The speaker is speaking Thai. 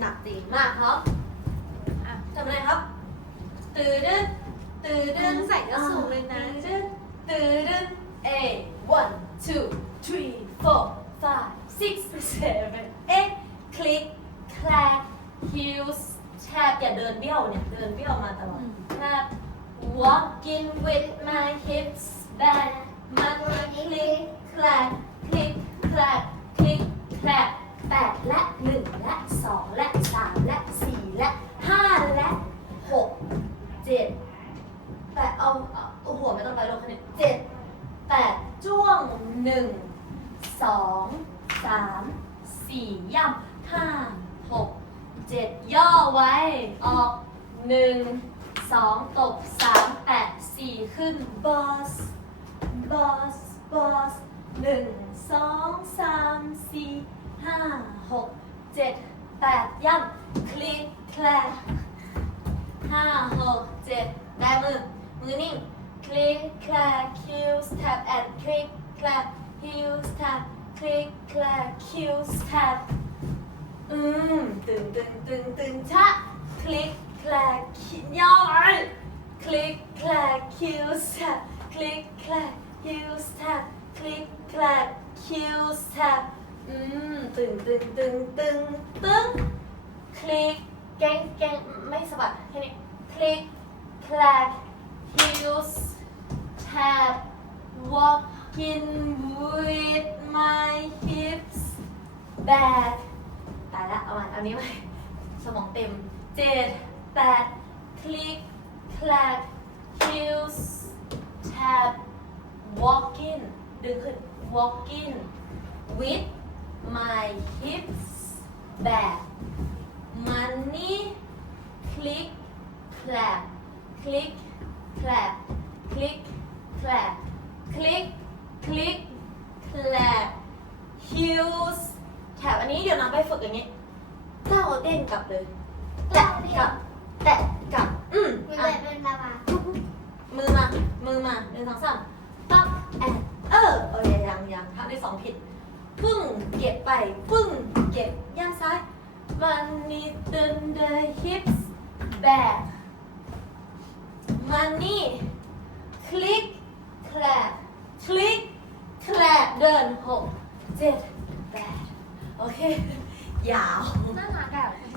หนักจริงมากครับอะทำอะไรครับ ตื่นดึนตื่นดึนใส่ก็สูงเลยนะตื่นดึนตื่นดึน eight one two three four five six seven eight click clack heels tap อย่าเดินเบี้ยวเนี่ย เดินเบี้ยวมาตลอด tap walking with my hips back มัน click clack click เจ็ดแปดจ้วงหนึ่งสองสามสี่ย่ำห้าหกเจ็ดย่อไว้ ออกหนึ่งสองตกสามแปดสี่ขึ้นบอสบอสบอสหนึ่งสองสามสี่ห้าหกเจ็ดแปดย่ำคลิกแคลห้าหกเจ็ดได้มือ มือนิ่ง คลิกแคลกคิวสแท็บแอนคลิกแคลกคิวสแท็บคลิกแคลกคิวสแท็บอืมตึงตึงตึงตึงชะคลิกแคลกย่อไว้ Click, clack, heels tap. Click, clack, heels tap. Click, clack, heels tap. อืมตึงตึงตึงตึงตึงคลิกแกงแกงไม่สะบัดแค่นี้คลิก clack, heels tap. Walking with my hips back ตายละเอาใหม่เอานี้ใหมสมองเต็มเจ็ดแปดคลิก clack heels tap walking ดึงขึ้น walking with my hips back money click clap click clap click clap click click clap heels แถบอันนี้เดี๋ยวน้องไปฝึกอย่างนี้เต้าเต้นกลับเลยแตะกลับแตะกลับ อืมมือมา มือมาหนึ่งสองสามปั๊บแอนเออโออยังยังทำได้สองผิดพึ่งเก็บไปพึ่งเก็บย่างซ้าย money turn the hips back money click เจ็ดแปดโอเค ยาว น่ารักอะ